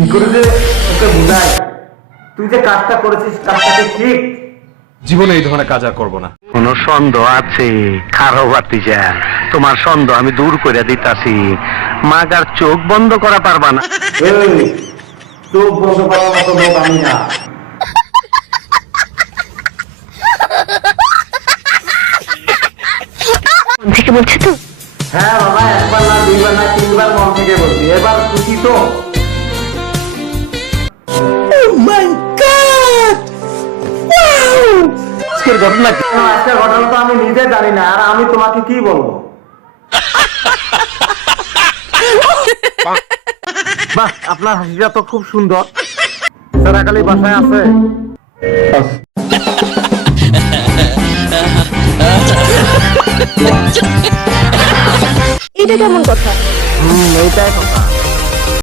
কি করে যে ওকে বুঝাই তুই যে কাজটা করেছিস কাজটা ঠিক। জীবনে এই ধরনের কাজ আর করবো না। কোন সন্দেহ আছে? খারো বাতিজা, তোমার সন্দেহ আমি দূর করে দিতাছি। মাগার চোখ বন্ধ করা পারবা না। এই চোখ বন্ধ করার মতো লোক আমি না। মন থেকে বলছো তো? হ্যাঁ বাবা, একবার না দুইবার না তিনবার মন থেকে বলছি। এবার খুশি তো? আজকের ঘটনা কি? আজকের ঘটনা তো আমি নিজে জানি না, আর আমি তোমাকে কি বলবো? বাহ, আপনার হাসিটা তো খুব সুন্দর। সারা কালী বাসায় আছে? এটা কেমন কথা? এইটাই কথা।